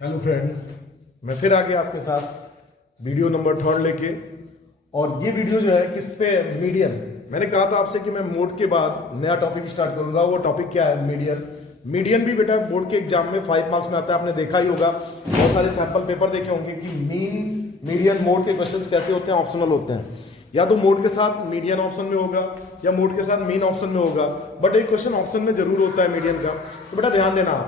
Hello friends, मैं फिर आ गया आपके साथ वीडियो नंबर 3 लेके। और ये वीडियो जो है किस पे, मीडियन। मैंने कहा था आपसे कि मैं मोड के बाद नया टॉपिक स्टार्ट करूंगा। वो टॉपिक क्या है? मीडियन। मीडियन भी बेटा बोर्ड के एग्जाम में 5 मार्क्स में आता है। आपने देखा ही होगा, बहुत सारे सैंपल पेपर देखे होंगे कि मीन, मीडियन, मोड के क्वेश्चंस कैसे होते हैं, ऑप्शनल होते हैं। या तो मोड के साथ मीडियन ऑप्शन में होगा या मोड के साथ मीन ऑप्शन में होगा, बट एक क्वेश्चन ऑप्शन में जरूर होता है मीडियन का। तो बेटा ध्यान देना,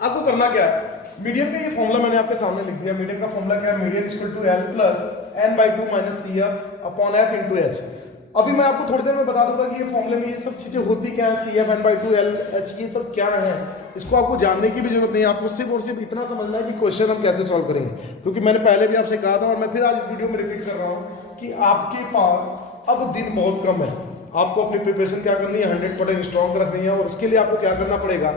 आपको करना क्या है, मीडियन का ये फॉर्मूला मैंने आपके सामने लिख दिया। मीडियन का फॉर्मूला क्या है? Median equal to L plus n/2 minus C F upon F into H. अभी मैं आपको थोड़ी देर में बता दूंगा कि ये फॉर्मूले में ये सब चीजें होती क्या है, C F n/2 L H, ये सब क्या है। इसको आपको जानने की भी जरूरत नहीं है, आपको सिर्फ और सिर्फ इतना समझना है कि क्वेश्चन हम कैसे सॉल्व करेंगे। क्योंकि मैंने पहले भी आपसे कहा था और मैं फिर आज इस वीडियो में रिपीट कर रहा हूँ कि आपके पास अब दिन बहुत कम है। आपको अपनी प्रिपरेशन क्या करनी है, 100% स्ट्रॉन्ग रखनी है। और उसके लिए आपको क्या करना पड़ेगा,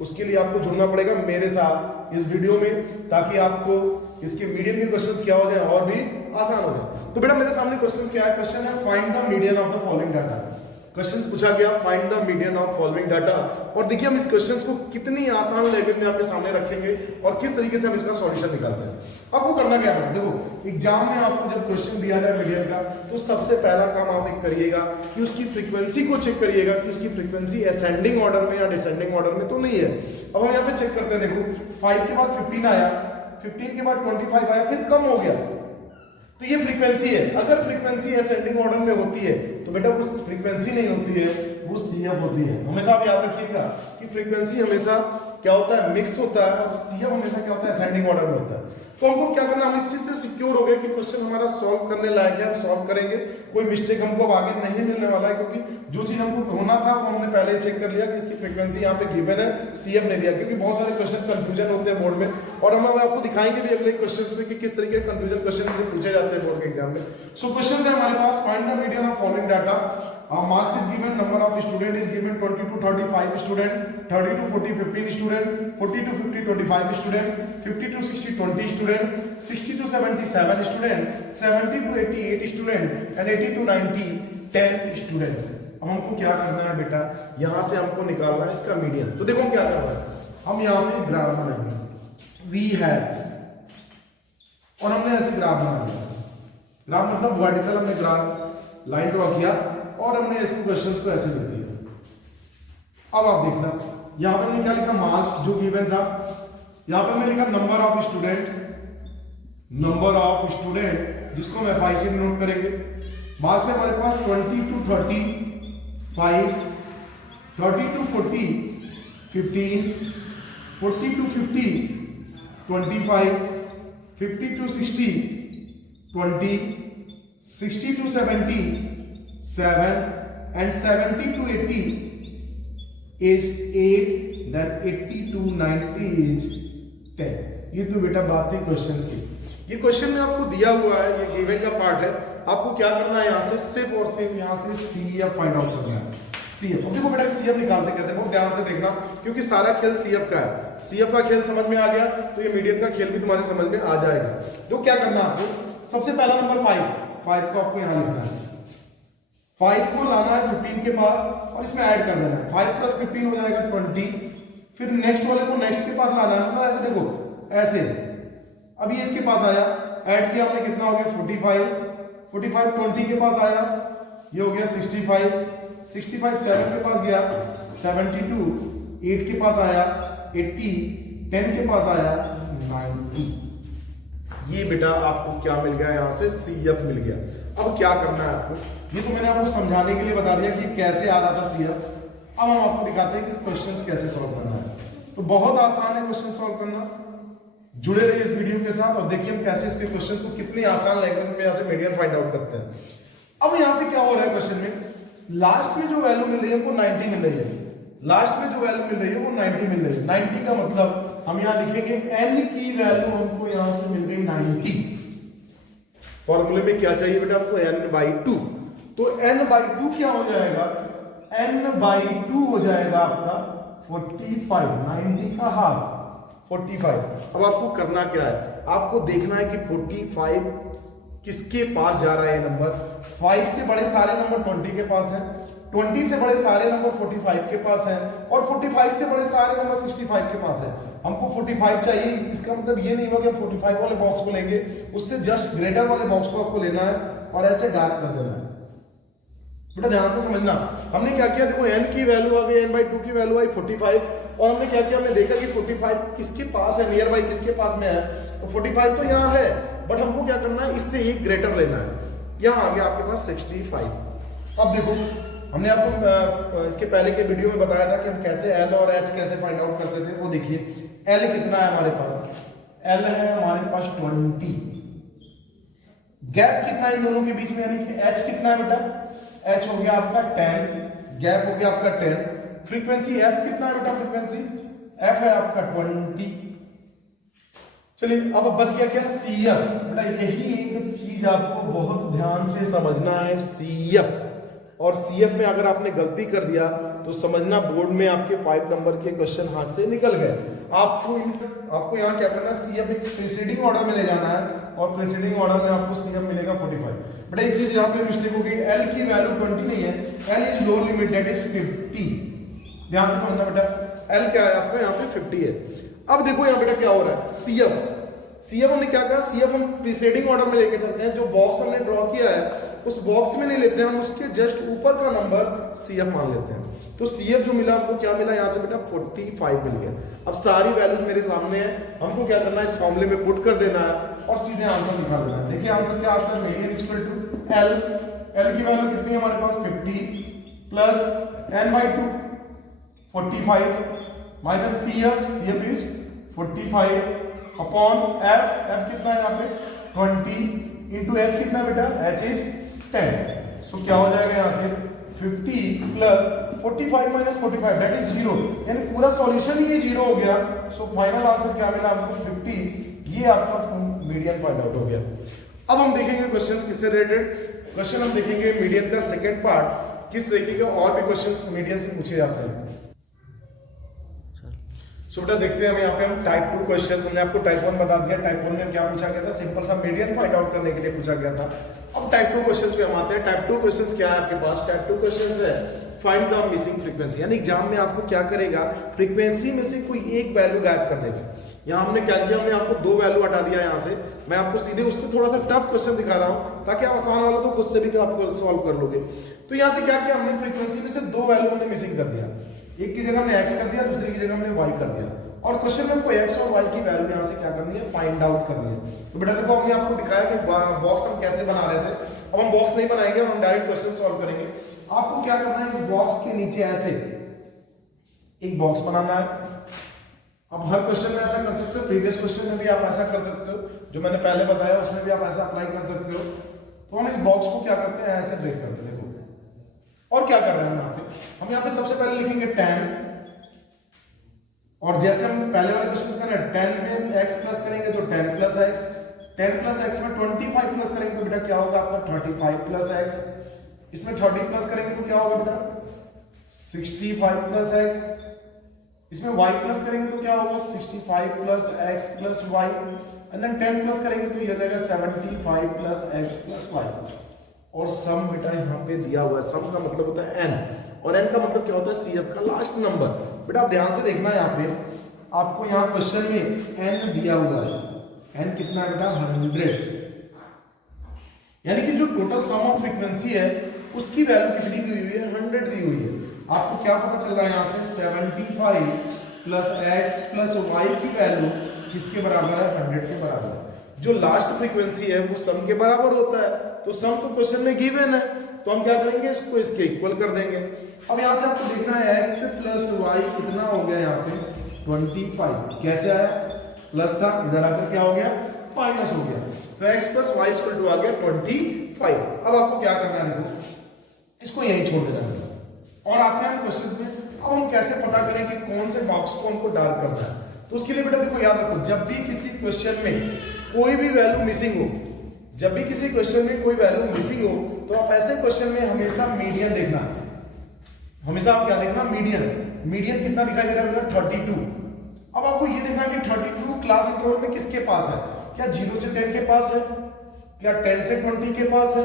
उसके लिए आपको जुड़ना पड़ेगा मेरे साथ इस वीडियो में, ताकि आपको इसके मीडियन के क्वेश्चंस क्या हो जाए और भी आसान हो जाए। तो बेटा मेरे सामने क्वेश्चंस क्या है? क्वेश्चन है find the median of the following data. Question पूछा गया find the median of following data. और देखिए हम इस क्वेश्चंस को कितनी आसान लेवल में आपके सामने रखेंगे और किस तरीके से हम इसका सॉल्यूशन निकालते हैं। आपको करना क्या है, देखो एग्जाम में आपको जब क्वेश्चन दिया जाए मीडियन का, तो सबसे पहला काम आप एक करिएगा कि उसकी फ्रीक्वेंसी को चेक करिएगा कि उसकी फ्रीक्वेंसी असेंडिंग ऑर्डर में या डिसेंडिंग ऑर्डर में तो नहीं है। अब हम यहाँ पे चेक करते हैं। देखो 5 के बाद 15 आया, 15 के बाद 25 आया, फिर कम हो गया, तो ये फ्रीक्वेंसी है। अगर फ्रीक्वेंसी असेंडिंग ऑर्डर में होती है तो बेटा वो फ्रीक्वेंसी नहीं होती है, वो सीएफ होती है। हमेशा आप याद रखिएगा कि फ्रीक्वेंसी हमेशा क्या होता है, मिक्स होता है, और सीएफ हमेशा क्या होता है, असेंडिंग ऑर्डर में होता है। तो हमको क्या करना, हम इस चीज से सिक्योर हो गए कि क्वेश्चन हमारा सॉल्व करने लायक है, हम सॉल्व करेंगे, कोई मिस्टेक हमको अब आगे नहीं मिलने वाला है। क्योंकि जो चीज हमको होना था वो हमने पहले चेक कर लिया कि इसकी फ्रीक्वेंसी यहाँ पे गिवन है, सीएफ नहीं दिया। क्योंकि बहुत सारे क्वेश्चन कंफ्यूजन होते हैं बोर्ड में, और हम आपको दिखाएंगे भी अगले क्वेश्चन में कि किस तरीके के कंफ्यूजन क्वेश्चन से पूछे जाते हैं बोर्ड के एग्जाम में। सो क्वेश्चन है हमारे पास, find the median of following data. Marks is given, number of student is given 20 to 35 student, 30 to 40 15 student, 40 to 50 25 student, 50 to 60 20 student, 60 to 70 7 student, 70 to 80 8 student and 80 to 90 10 students. अब हमको क्या करना है बेटा, यहां से हमको निकालना है इसका मीडियन। तो देखो हम क्या कर रहे हैं, हम यहाँ पे ग्राफ बनाएंगे, वी है, और हमने ऐसे ग्राफ बना लिया। ग्राफ मतलब वर्टिकल, हमने ग्राफ लाइन ड्रॉ किया और हमने इसको क्वेश्चंस को ऐसे लिख दिया। अब आप देखना, यहां पर हमने क्या लिखा, मार्क्स जो गिवन था, यहां पर मैंने लिखा number of student, number of student जिसको हम FI से नोट करेंगे। मार्क्स है हमारे पास 20 to 35, 30 to 40 15, 40 to 50 25, 50 to 60 20, 60 to 70 7 and 70 to 80 is 8, then 80 to 90 is 10। ये तो बेटा बात थी क्वेश्चंस की। ये क्वेश्चन में आपको दिया हुआ है, ये गिवन का पार्ट है। आपको क्या करना है, यहाँ से सिर्फ और सिर्फ यहाँ से सीएफ फाइंड आउट करना है। सीएफ, देखो बेटा सीएफ निकालते कैसे, बहुत ध्यान से देखना, क्योंकि सारा खेल सीएफ का है। सीएफ का खेल समझ में आ गया तो ये मीडियन का खेल भी तुम्हारे समझ में आ जाएगा। तो क्या करना है आपको, सबसे पहला नंबर 5 को आपको यहाँ लिखना है। 5 को लाना है 15 के पास और इसमें ऐड कर देना है। 5 plus 15 हो जाएगा 20। फिर नेक्स्ट वाले को नेक्स्ट के पास लाना है, मतलब ऐसे देखो ऐसे। अभी इसके पास आया, ऐड किया हमने, कितना हो गया 45, 20 के पास आया, ये हो गया 65 7 के पास गया, 72 8 के पास आया, 80 10 के पास आया, 90। ये बेटा आपको क्या मिल गया, यहाँ से सीएफ मिल गया। अब क्या करना है आपको, ये तो मैंने आपको समझाने के लिए बता दिया कि कैसे आ रहा था सीएफ। अब हम आपको दिखाते हैं कि क्वेश्चंस कैसे सॉल्व करना है। तो बहुत आसान है क्वेश्चन सॉल्व करना, जुड़े रहिए इस वीडियो के साथ और देखिए हम कैसे इसके क्वेश्चन को कितने आसान लैंग्वेज में यहाँ से मीडियन फाइंड आउट करते हैं। अब यहाँ पे क्या हो रहा है क्वेश्चन में, लास्ट में जो वैल्यू मिल रही है वो 90 मिल रही है। लास्ट में जो वैल्यू मिल रही है वो 90 मिल रही है। 90 का मतलब हम यहाँ लिखेंगे n की वैल्यू हमको यहाँ से मिल गई 90। फॉर्मूले में क्या चाहिए बेटा आपको, n/2। तो n/2 क्या हो जाएगा, n/2 हो जाएगा आपका 45, 90 का हाफ 45। अब आपको करना क्या है, आपको देखना है कि 45 किसके पास जा रहा है। ये नंबर 5 से बड़े सारे नंबर 20 के पास है, 20 से बड़े सारे नंबर 45 के पास है, और 45 से बड़े सारे नंबर 65 के पास है। हमको 45 चाहिए, इसका मतलब ये नहीं हुआ कि हम 45 वाले बॉक्स को लेंगे, उससे जस्ट ग्रेटर वाले बॉक्स को आपको लेना है और ऐसे डार्क कर देना है। बेटा ध्यान से समझना, हमने क्या किया, देखो n की वैल्यू आ गई, n/2 की वैल्यू आई 45, और हमने क्या किया, हमने देखा कि 45 किसके पास है, नियर बाई किसके पास में है, तो 45 तो यहाँ है, बट हमको क्या करना है, इससे एक ग्रेटर लेना है। यहाँ आ गया आपके पास 65। अब देखो हमने आपको इसके पहले के वीडियो में बताया था कि हम कैसे L और H कैसे फाइंड आउट करते थे। वो देखिए L कितना है हमारे पास, L है हमारे पास 20, गैप कितना है इन दोनों के बीच में, यानी कि H कितना है बेटा, H हो गया आपका 10, गैप हो गया आपका 10, फ्रीक्वेंसी F कितना है बेटा, फ्रीक्वेंसी F है आपका 20। चलिए अब बच गया क्या, CF। बेटा यही एक चीज आपको बहुत ध्यान से समझना है, CF। और CF में अगर आपने गलती कर दिया तो समझना बोर्ड में आपके 5 नंबर के क्वेश्चन हाथ से निकल गए। आपको यहाँ क्या करना है, CF एक प्रीसीडिंग ऑर्डर में ले जाना है, और प्रीसीडिंग ऑर्डर में आपको CF मिलेगा 45। बेटा एक चीज यहाँ पे मिस्टेक हो गई, L की वैल्यू 20 नहीं है, L is lower limit that is 50। ध्यान से समझना बेटा, L क्या है आपका यहाँ पे 50 है। अब देखो यहाँ बेटा क्या हो रहा है, CF हमने क्या कहा, CF हम प्रीसीडिंग ऑर्डर में लेके चलते हैं, जो बॉक्स हमने ड्रॉ किया है उस बॉक्स में नहीं लेते हैं, हम उसके जस्ट ऊपर का नंबर CF मान लेते हैं। तो CF जो मिला हमको क्या मिला यहाँ से बेटा 45 मिल गया। अब सारी वैल्यूज मेरे सामने है, हमको क्या करना है, इस फॉर्मूले में पुट कर देना है और सीधे आंसर निकाल देना है। देखिए आंसर क्या आता है, मीडियन इक्वल टू L की वैल्यू कितनी है हमारे पास 50 plus n/2 45 minus CF is 45 upon F कितना है यहाँ पे 20 इंटू H कितना है बेटा, H इज 10। सो क्या हो जाएगा यहाँ से 50 प्लस 45 माइनस 45 दैट इज 0, यानी पूरा सॉल्यूशन ही ये 0 हो गया। सो फाइनल आंसर क्या मिला हमको 50। ये आपका मीडियन फाइंड आउट हो गया। अब हम देखेंगे क्वेश्चंस किससे रिलेटेड, क्वेश्चन हम देखेंगे मीडियन का सेकंड पार्ट, किस तरीके के और भी क्वेश्चंस मीडियन से पूछे जाते हैं। सो बेटा देखते हैं हम यहाँ पे, हम टाइप 2 क्वेश्चंस, हमने आपको टाइप 1 बता दिया, टाइप 1 में क्या पूछा गया था, सिंपल सा मीडियन फाइंड आउट करने के लिए पूछा गया था। अब टाइप 2 क्वेश्चंस पे हम आते हैं। टाइप 2 क्वेश्चंस क्या है आपके पास, टाइप 2 क्वेश्चंस है फाइंड द मिसिंग फ्रीक्वेंसी, यानी एग्जाम में आपको क्या करेगा, फ्रीक्वेंसी में से कोई एक वैल्यू गायब कर देगा। यहाँ हमने क्या किया, हमने आपको 2 वैल्यू हटा दिया यहाँ से, मैं आपको सीधे उससे थोड़ा सा टफ क्वेश्चन दिखा रहा हूँ ताकि आप आसान वाला तो खुद से भी आप सॉल्व कर लोगे। तो यहाँ से क्या किया, हमने फ्रीक्वेंसी में से 2 वैल्यू हमने मिसिंग कर दिया, एक की जगह हमने x कर दिया, दूसरी की जगह हमने y कर दिया, और क्वेश्चन में हमको x और y की वैल्यू यहाँ से क्या करनी है, फाइंड आउट करनी है। तो बेटा देखो हमने आपको दिखाया कि बॉक्स हम कैसे बना रहे थे, अब हम बॉक्स नहीं बनाएंगे, हम डायरेक्ट क्वेश्चन सॉल्व करेंगे। आपको क्या करना है, इस बॉक्स के नीचे ऐसे एक बॉक्स बनाना है। अब हर क्वेश्चन में ऐसा कर सकते हो, प्रीवियस क्वेश्चन में भी आप ऐसा कर सकते हो, जो मैंने पहले बताया उसमें भी आप ऐसा अप्लाई कर सकते हो। तो हम इस बॉक्स को क्या करते हैं, ऐसे ब्रेक करते हैं। देखो और क्या कर रहे हैं हम यहाँ पे सबसे पहले लिखेंगे 10, और जैसे हम पहले वाले क्वेश्चन कर रहे हैं 10 में x प्लस करेंगे तो 10 प्लस x, 10 प्लस x में 25 प्लस करेंगे तो बेटा क्या होगा आपका 35 प्लस x, इसमें 30 प्लस करेंगे तो क्या होगा बेटा 65 प्लस x, इसमें y प्लस करेंगे तो क्या होगा 65 plus x plus y, and then 10 plus करेंगे तो ये हो जाएगा 75 प्लस x प्लस y। और सम बेटा यहाँ पे दिया हुआ है, सम का मतलब होता है n, और n का मतलब क्या होता है CF का लास्ट नंबर। बेटा आप ध्यान से देखना, यहाँ पे आपको यहाँ क्वेश्चन में n दिया हुआ है, n कितना है बेटा 100, यानी कि जो टोटल सम ऑफ फ्रीक्वेंसी है उसकी वैल्यू कितनी दी हुई है, 100 दी हुई है। आपको क्या पता चल रहा है यहाँ से 75 प्लस x प्लस y की वैल्यू किसके बराबर है, 100 के बराबर है। जो लास्ट फ्रीक्वेंसी है वो सम के बराबर होता है, तो सम तो क्वेश्चन में गिवन है, तो हम क्या करेंगे, इसको इसके इक्वल कर देंगे। अब यहाँ से आपको देखना है x प्लस y कितना हो गया, यहाँ पे 25 कैसे आया, प्लस था, इधर आकर क्या हो गया माइनस हो गया, तो x plus y equal to आ गया 25। अब आपको क्या करना है, देखो इसको यहीं छोड़ देना है, और आते हैं क्वेश्चन में। अब हम कैसे पता करें कि कौन से बॉक्स को हमको डार्क करना है, तो उसके लिए बेटा देखो याद रखो, जब भी किसी क्वेश्चन में कोई भी वैल्यू मिसिंग हो, जब भी किसी क्वेश्चन में कोई वैल्यू मिसिंग हो, तो आप ऐसे क्वेश्चन में हमेशा मीडियन देखना, हमेशा आप क्या देखना, मीडियन कितना दिखाई दे रहा है बेटा 32। अब आपको ये देखना है कि 32 क्लास इंटरवल में किसके पास है, क्या 0 से 10 के पास है, क्या 10 से 20 के पास है,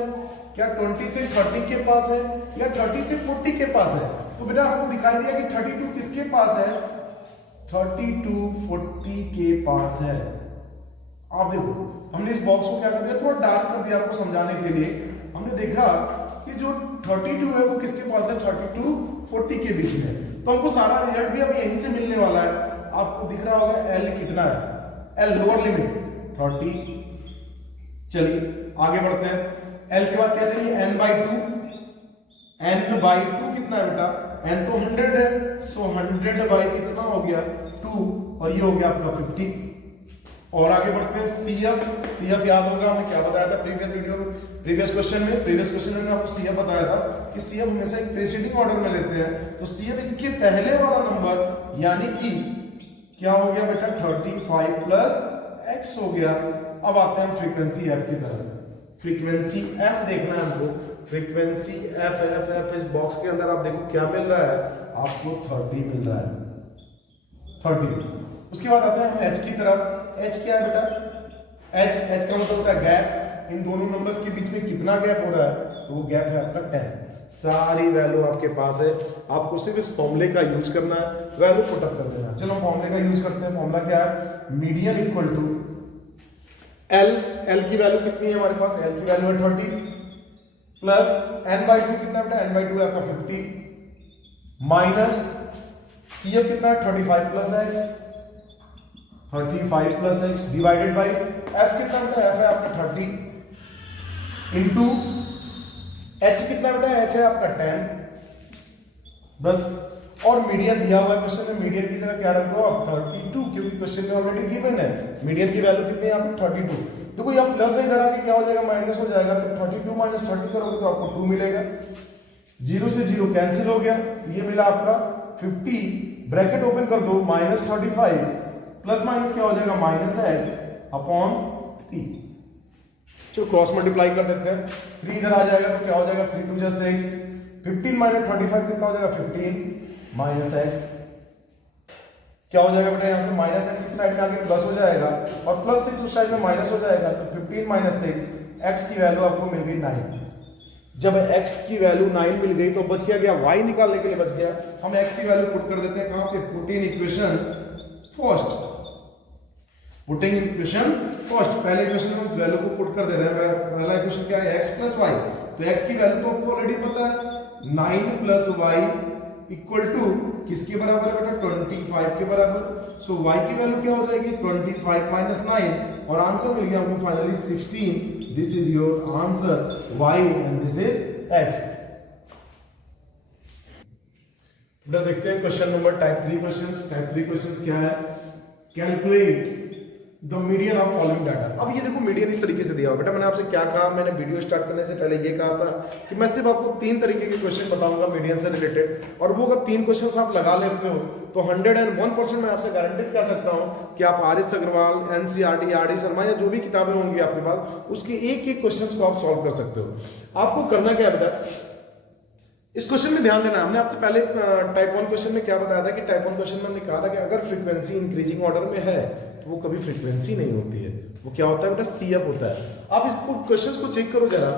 क्या 20 से 30 के पास है, या 30 से 40 के पास है। तो बेटा हमको दिखाई दिया कि 32 किसके पास है, 32 40 के पास है। आप देखो हमने इस बॉक्स को क्या कर दिया, थोड़ा डार्क कर दिया आपको समझाने के लिए। हमने देखा कि जो 32 है वो किसके पास है, 32 40 के बीच में। तो हमको सारा रिजल्ट भी अब यहीं से मिलने वाला है। आपको दिख रहा होगा एल कितना है, एल लोअर लिमिट 30। चलिए आगे बढ़ते हैं। एल के बाद क्या चाहिए, n/2। n/2 कितना है बेटा, n तो 100 है, सो 100 बाई कितना हो गया 2, और ये हो गया आपका 50। और आगे बढ़ते हैं CF। CF याद होगा हमने क्या बताया था प्रीवियस वीडियो में, प्रीवियस क्वेश्चन में मैंने आपको CF बताया था कि CF हमेशा एक प्रीसीडिंग ऑर्डर में लेते हैं। तो CF इसके पहले वाला नंबर, यानी कि क्या हो गया बेटा 35 प्लस x हो गया। अब आते हैं फ्रीक्वेंसी f की तरफ। फ्रीक्वेंसी f देखना है हमको। फ्रीक्वेंसी f इस बॉक्स के अंदर आप देखो क्या मिल रहा है आपको, 30 मिल रहा है, 30। उसके बाद आते हैं हम h की तरफ। h क्या है बेटा, h का मतलब होता है गैप। इन दोनों नंबर्स के बीच में कितना गैप हो रहा है, तो वो गैप है आपका 10। सारी वैल्यू आपके पास है, आपको सिर्फ इस फॉर्मूले का यूज करना है, वैल्यू पुट अप कर देना। चलो फॉर्मूले का यूज करते हैं। फॉर्मूला क्या है, मीडियन इक्वल टू एल की वैल्यू कितनी है हमारे पास, एल की वैल्यू है 30 प्लस n/2 कितना बेटा, n/2 है आपका 50 माइनस CF कितना है 35 plus x, 35 plus x divided by f कितना बेटा, f है आपका 30 इंटू h कितना बेटा, h है आपका 10 बस। और मीडियन दिया हुआ है क्वेश्चन में, मीडियन की जगह क्या रख दो आप 32, क्योंकि क्वेश्चन में ऑलरेडी गिवन है मीडियन की वैल्यू कितनी है यहाँ पे 32। देखो यहाँ प्लस है, इधर आके क्या हो जाएगा माइनस हो जाएगा, तो 32 माइनस 30 करोगे तो आपको 2 मिलेगा। 0 से 0 कैंसिल हो गया, तो ये मिला आपका 50 ब्रैकेट ओपन कर दो माइनस 35 प्लस माइनस क्या हो जाएगा माइनस x अपॉन 3। चलो क्रॉस मल्टीप्लाई कर देते हैं, 3 इधर आ जाएगा तो क्या हो जाएगा 3 2 6, 15 माइनस 35 कितना हो जाएगा 15 माइनस x क्या हो जाएगा बेटा, यहाँ से माइनस x इस साइड में आके प्लस हो जाएगा और प्लस 6 उस साइड में माइनस हो जाएगा, तो 15 माइनस 6 x की वैल्यू आपको मिल गई 9। जब x की वैल्यू 9 मिल गई तो बच गया y निकालने के लिए बच गया। हम x की वैल्यू पुट कर देते हैं कहां पे, put in equation first, putting in equation first. पहले इक्वेशन में इस वैल्यू को पुट कर दे रहे हैं। पहला इक्वेशन क्या है, x प्लस y, तो x की वैल्यू तो आपको ऑलरेडी पता है 9 प्लस y इक्वल टू किसके बराबर है बेटा, 25 के बराबर। सो y की वैल्यू क्या हो जाएगी 25 माइनस 9, और आंसर मिल गया हमको finally 16। This is your answer y and this is x। बेटा देखते हैं question number type 3 questions. Type 3 questions क्या है, calculate the median of following data. अब ये देखो मीडियन इस तरीके से दिया हुआ। बेटा मैंने आपसे क्या कहा, मैंने वीडियो स्टार्ट करने से पहले ये कहा था कि मैं सिर्फ आपको 3 तरीके के क्वेश्चन बताऊंगा मीडियन से रिलेटेड, और वो अगर 3 क्वेश्चंस आप लगा लेते हो तो 101% मैं आपसे गारंटेड कर सकता हूं कि आप R S Agarwal, NCERT, R D Sharma या जो भी किताबें होंगी आपके पास, उसके एक क्वेश्चन को आप सॉल्व कर सकते हो। आपको करना क्या है बेटा, इस क्वेश्चन में ध्यान देना। हमने आपसे पहले टाइप 1 क्वेश्चन में क्या बताया था कि टाइप 1 क्वेश्चन में हमने कहा था कि अगर फ्रीक्वेंसी इंक्रीजिंग ऑर्डर में है तो वो कभी फ्रीक्वेंसी नहीं होती है, वो क्या होता है बेटा, CF होता है। आप इसको क्वेश्चंस को चेक करो जरा,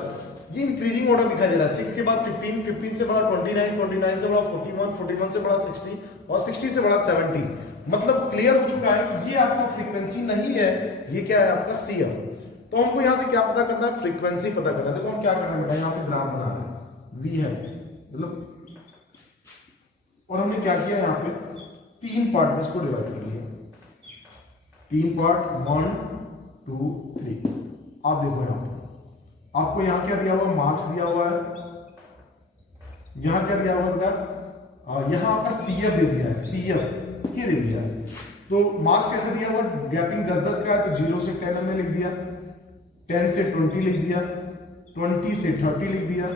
ये इंक्रीजिंग ऑर्डर दिखाई दे रहा है। 6 के बाद 15, 15 से बड़ा 29, 29 से बड़ा 41, 41 से बड़ा 60 और 60 से बड़ा 70। मतलब क्लियर हो चुका है कि ये आपका फ्रीक्वेंसी नहीं है, ये क्या है आपका CF। तो हमको यहाँ से क्या पता करना है, फ्रीक्वेंसी पता करना है। देखो हम क्या करना है बेटा, यहाँ पे ग्राफ बना रहे हैं, V है मतलब, और हमने क्या किया यहाँ पे 3 पार्ट में इसको डिवाइड कर लिया, 3 पार्ट 1 2 3। आप देखो यहाँ पे आपको यहाँ क्या दिया हुआ, मार्क्स दिया हुआ है, यहाँ क्या दिया हुआ बेटा, यहाँ आपका CF दे दिया है, CF ये दे दिया है। तो मार्क्स कैसे दिया हुआ, गैपिंग 10-10 का है तो 0 से 10 हमने लिख दिया, 10 से 20 लिख दिया, 20 से 30 लिख दिया,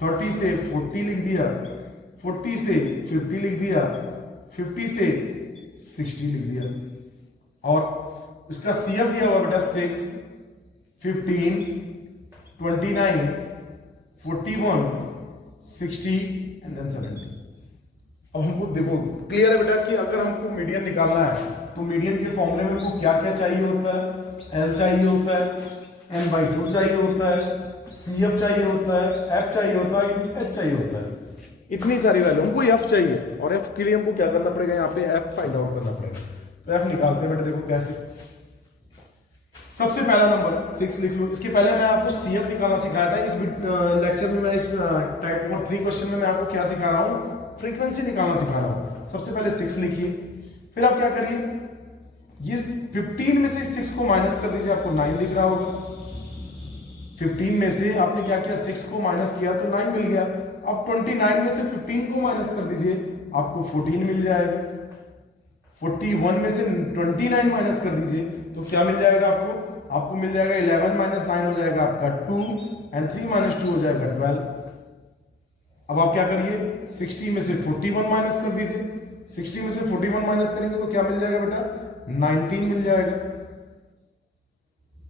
30 से 40 लिख दिया, 40 से 50 लिख दिया, 50 से 60 लिख दिया। और इसका CF दिया हुआ बेटा 6, 15, 29, 41, 60 एंड देन 70। अब हमको देखो क्लियर है बेटा कि अगर हमको मीडियन निकालना है तो मीडियन के फॉर्मूले में हमको क्या क्या चाहिए होता है, L चाहिए होता है, n/2 चाहिए होता है, CF चाहिए होता है, F चाहिए होता है, H चाहिए होता है। इतनी सारी वैल्यू, हमको एफ चाहिए और एफ के लिए हमको क्या करना पड़ेगा, यहाँ पे एफ फाइंड आउट करना पड़ेगा। तो एफ निकालते हैं बेटा, देखो कैसे। सबसे पहला नंबर 6 लिख लो। इसके पहले मैं आपको सीएफ निकालना सिखाया था। इस लेक्चर में मैं इस टाइप 3 क्वेश्चन में मैं आपको क्या सिखा रहा हूँ, फ्रीक्वेंसी निकालना सिखा रहा हूँ। सबसे पहले 6 लिखिए, फिर आप क्या करिए, ये 15 में से 6 को माइनस कर दीजिए, आपको 9 दिख रहा होगा। 15 में से आपने क्या किया, 6 को माइनस किया तो 9 मिल गया। अब 29 में से 15 को माइनस कर दीजिए, आपको 14 मिल जाएगा। 41 में से 29 माइनस कर दीजिए तो क्या मिल जाएगा आपको, आपको मिल जाएगा 11 माइनस 9 हो जाएगा आपका 2 एंड 3 माइनस 2 हो जाएगा 12। अब आप क्या करिए, 60 में से 41 माइनस कर दीजिए। 60 में से 41 माइनस करेंगे तो क्या मिल जाएगा बेटा, 19 मिल जाएगा।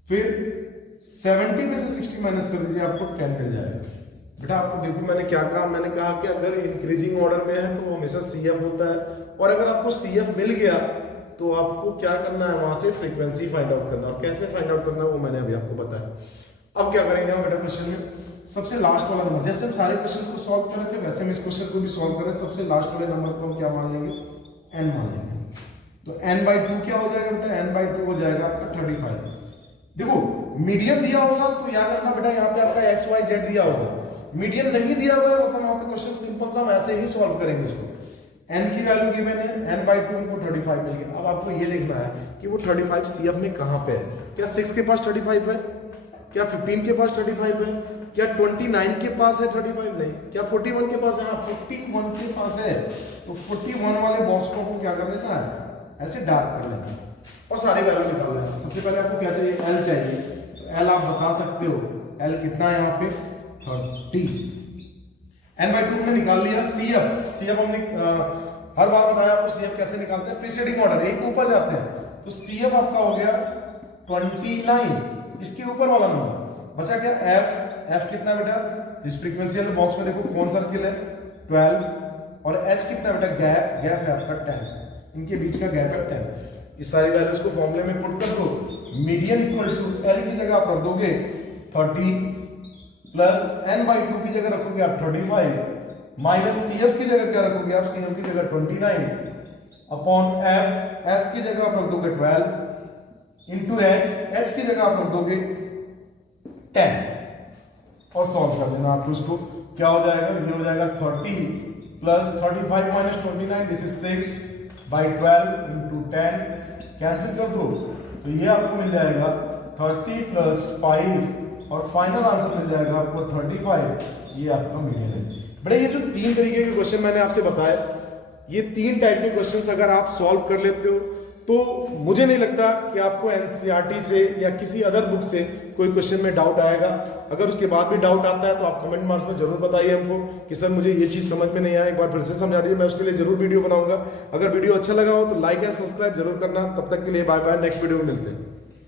फिर 70 में से 60 माइनस कर दीजिए, आपको 10 मिल जाएगा। बेटा आपको देखो मैंने क्या कहा, मैंने कहा कि अगर इंक्रीजिंग ऑर्डर में है तो वो हमेशा सीएफ होता है, और अगर आपको सीएफ मिल गया तो आपको क्या करना है, वहां से फ्रीक्वेंसी फाइंड आउट करना। और कैसे फाइंड आउट करना है वो मैंने अभी आपको बताया। अब क्या करेंगे हम बेटा क्वेश्चन में, सबसे लास्ट वाला नंबर, जैसे हम सारे क्वेश्चन को सॉल्व कर रहे थे वैसे हम इस क्वेश्चन को भी सॉल्व करें। सबसे लास्ट वाले नंबर को हम क्या मान लेंगे, n मान लेंगे। तो n/2 क्या हो जाएगा बेटा, n/2 हो जाएगा आपका 35। देखो मीडियम दिया होगा तो याद रखना बेटा, यहाँ पे आपका x y z दिया होगा। मीडियम नहीं दिया हुआ है मतलब वहां पे क्वेश्चन सिंपल सा हम ऐसे ही सॉल्व करेंगे इसको। n की वैल्यू गिवन है, n/2 हमको 35 मिल गया। अब आपको ये देखना है कि वो 35 सीएफ में कहां पे है। क्या 6 के पास 35 है, क्या 15 के पास 35 है, क्या 29 के पास है 35, नहीं। क्या 41 के पास है, हाँ 41 के पास है। तो 41 वाले बॉक्स को आपको क्या कर लेना है, ऐसे डार्क कर लेना है और सारी वैल्यू निकाल लेना है। सबसे पहले आपको क्या चाहिए, एल चाहिए। तो एल आप बता सकते हो, एल कितना है यहाँ पे 30। n/2 हमने निकाल लिया। सीएफ हमने हर बार बताया आपको सीएफ कैसे निकालते हैं, प्रीसीडिंग ऑर्डर, एक ऊपर जाते हैं। तो सीएफ आपका हो गया 29, इसके ऊपर वाला नंबर बचा क्या, एफ कितना बेटा, इस फ्रीक्वेंसी वाले बॉक्स में देखो कौन सर्किल है 12, और एच कितना बेटा, गैप है आपका 10, इनके बीच का गैप है 10। इस सारी वैल्यूज को फॉर्मूले में पुट कर दो। मीडियन इक्वल टू एल की जगह आप रख दोगे 30 प्लस n/2 की जगह रखोगे आप 35 माइनस सीएफ की जगह क्या रखोगे आप, सीएफ की जगह 29 अपॉन एफ की जगह आप रख दोगे 12 इंटू एच की जगह आप रख दोगे 10 और सॉल्व कर देना आप उसको। क्या हो जाएगा, ये हो जाएगा 30 plus 35 minus 29, this is 6/12 into 10, cancel कर दो तो ये आपको मिल जाएगा 30 प्लस 5 और फाइनल आंसर मिल जाएगा आपको 35। ये आपका मीडियन है। बड़े ये जो 3 तरीके के क्वेश्चन मैंने आपसे बताए, ये 3 टाइप के क्वेश्चंस अगर आप सॉल्व कर लेते हो तो मुझे नहीं लगता कि आपको एनसीईआरटी से या किसी अदर बुक से कोई क्वेश्चन में डाउट आएगा। अगर उसके बाद भी डाउट आता है तो आप कमेंट बॉक्स में जरूर बताइए हमको कि सर मुझे ये चीज समझ में नहीं आया, एक बार फिर से समझा दीजिए, मैं उसके लिए जरूर वीडियो बनाऊंगा। अगर वीडियो अच्छा लगा हो तो लाइक एंड सब्सक्राइब जरूर करना। तब तक के लिए बाय बाय, नेक्स्ट वीडियो में मिलते हैं।